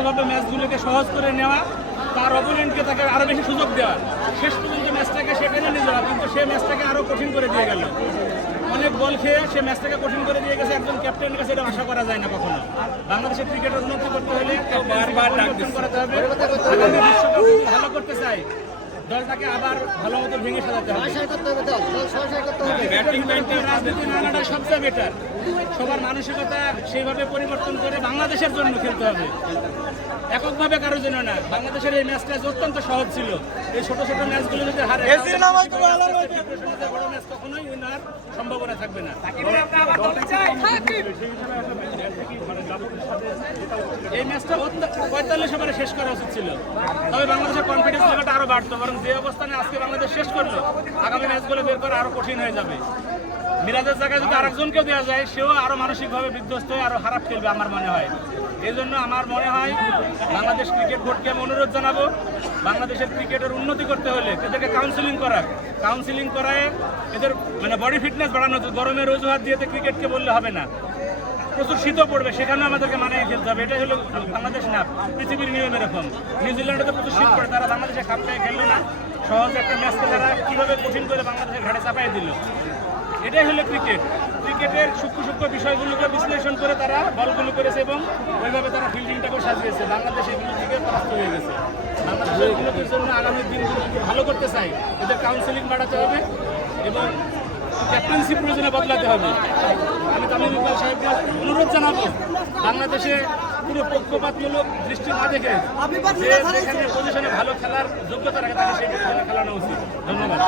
সুষ্ঠুভাবে ম্যাচগুলোকে সহজ করে নেওয়া, তার অপোনেন্টকে তাকে আরও বেশি সুযোগ দেওয়া, শেষ পর্যন্ত ম্যাচটাকে সে টেনে নিয়ে যাওয়া, কিন্তু সে ম্যাচটাকে আরও কঠিন করে দিয়ে গেল। অনেক বল খেয়ে সে ম্যাচটাকে কঠিন করে দিয়ে গেছে, একজন ক্যাপ্টেনের কাছে এটা আশা করা যায় না কখনো। বাংলাদেশের ক্রিকেটের উন্নতি করতে হলে পরিবর্তন করাতে হবে। আগামী বিশ্বকাপ যদি ভালো করতে চাই, দলটাকে আবার ভালো মতো ভেঙে সাজাতে হবে। রাজনীতি নানাটা সবচেয়ে বেটার, সবার মানসিকতা সেইভাবে পরিবর্তন করে বাংলাদেশের জন্য খেলতে হবে, এককভাবে কারোর জন্য না। বাংলাদেশের এই ম্যাচটা অত্যন্ত সহজ ছিল। এই ছোট ছোট ম্যাচগুলো যদি হারে, বড় ম্যাচ কখনোই উইনার সম্ভাবনা থাকবে না। এই ম্যাচটা 45 ওভারে শেষ করা উচিত ছিল, তবে বাংলাদেশের কনফিডেন্স লেভেলটা আরো বাড়তো। বরং যে অবস্থানে আজকে বাংলাদেশ শেষ করলো, আগামী ম্যাচগুলো বের করা আরো কঠিন হয়ে যাবে। মিরাজের জায়গায় যদি আরেকজনকেও দেওয়া যায়, সেও আরো মানসিকভাবে বিধ্বস্ত হয়ে আরো খারাপ খেলবে আমার মনে হয়। এই জন্য আমার মনে হয় বাংলাদেশ ক্রিকেট বোর্ডকে আমি অনুরোধ জানাবো, বাংলাদেশের ক্রিকেটের উন্নতি করতে হলে এদেরকে কাউন্সিলিং করায় এদের মানে বডি ফিটনেস বাড়ানো। গরমের অজুহাত দিয়ে ক্রিকেটকে বললে হবে না, প্রচুর শীতও পড়বে, সেখানেও আমাদেরকে মানিয়ে খেলতে হবে। এটাই হলো বাংলাদেশ না, পৃথিবীর নিয়ম এরকম। নিউজিল্যান্ডে তো প্রচুর শীত পড়ে, তারা বাংলাদেশে খাপ খায় খেললো না, সহজ একটা ম্যাচকে তারা কীভাবে কঠিন করে বাংলাদেশের ঘাড়ে চাপাই দিল। এটাই হলো ক্রিকেটের সূক্ষ্ম বিষয়গুলোকে বিশ্লেষণ করে তারা বলগুলো করেছে এবং ওইভাবে তারা ফিল্ডিংটাকে সাজিয়েছে। বাংলাদেশ এগুলো থেকে পরাস্ত হয়ে গেছে। বাংলাদেশের এগুলোর জন্য আগামী দিনগুলো ভালো করতে চাই, এদের কাউন্সিলিং বাড়াতে হবে এবং ক্যাপ্টেন্সি প্রয়োজনে বদলাতে হবে। আমি তামিম ইকবাল সাহেবকে অনুরোধ জানাবো, বাংলাদেশে পুরো পক্ষপাতমূলক দৃষ্টি না দেখে যে যেখানে পজিশনে ভালো খেলার যোগ্যতা রাখে তাকে সেই পজিশনে খেলানো উচিত। ধন্যবাদ।